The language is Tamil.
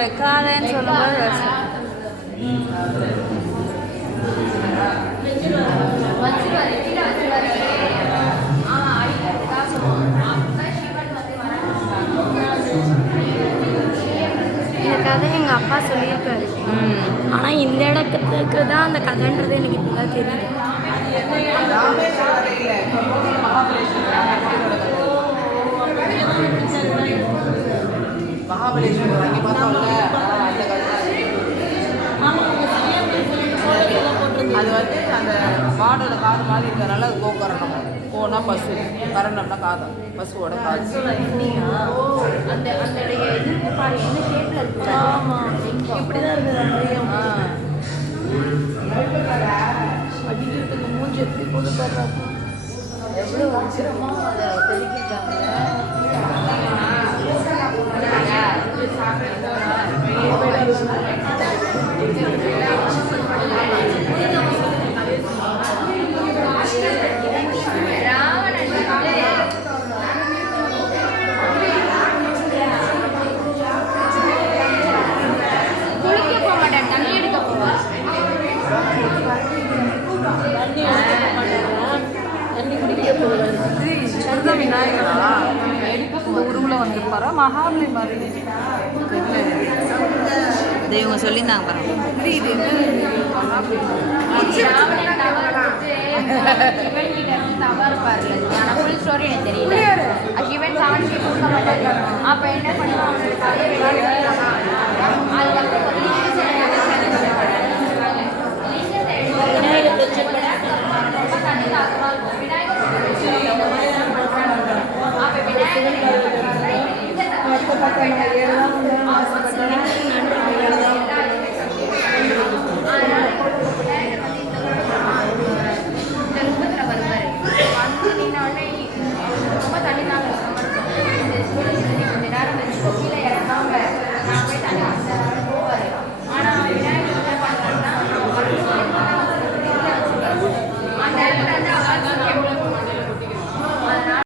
வைக்காதேன்னு சொல்லும்போது இந்த கதை எங்கள் அப்பா சொல்லியிருக்காரு. ஆனால் இந்த இடத்துக்கு தான் அந்த கதைன்றது எனக்கு இப்போ தான் தெரியும். மகாபலேஸ்வரர் வாங்கி பார்த்தோம்ல, அது வந்து அந்த மாடோட காது மாதிரி இருக்கிறனால அது கோக்கரணம். கோனா பசு, கரணம்னா காதம், பசுவோட காது. அந்த இது பாரு என்ன ஷேப்ல இருக்கு. ஆமாம், இப்படிதான் இருக்குது. அடிக்கிறதுக்கு மூஞ்சி எப்படி போது பாடுறாங்க, எவ்வளோ வச்சிரமாக அதை தெளிக்கிட்டாங்க. விநாயகரா இந்த உருவில் வந்துருப்பாரா மகாபலி மாதிரி இவங்க சொல்லியிருந்தாங்க பாருங்க. இது ஃபுல் ஸ்டோரி எனக்கு தெரியல. சிவன் சாமிக்கு கொடுக்க மாட்டாங்க. அப்போ என்ன பண்ணுவாங்க, விநாயகர்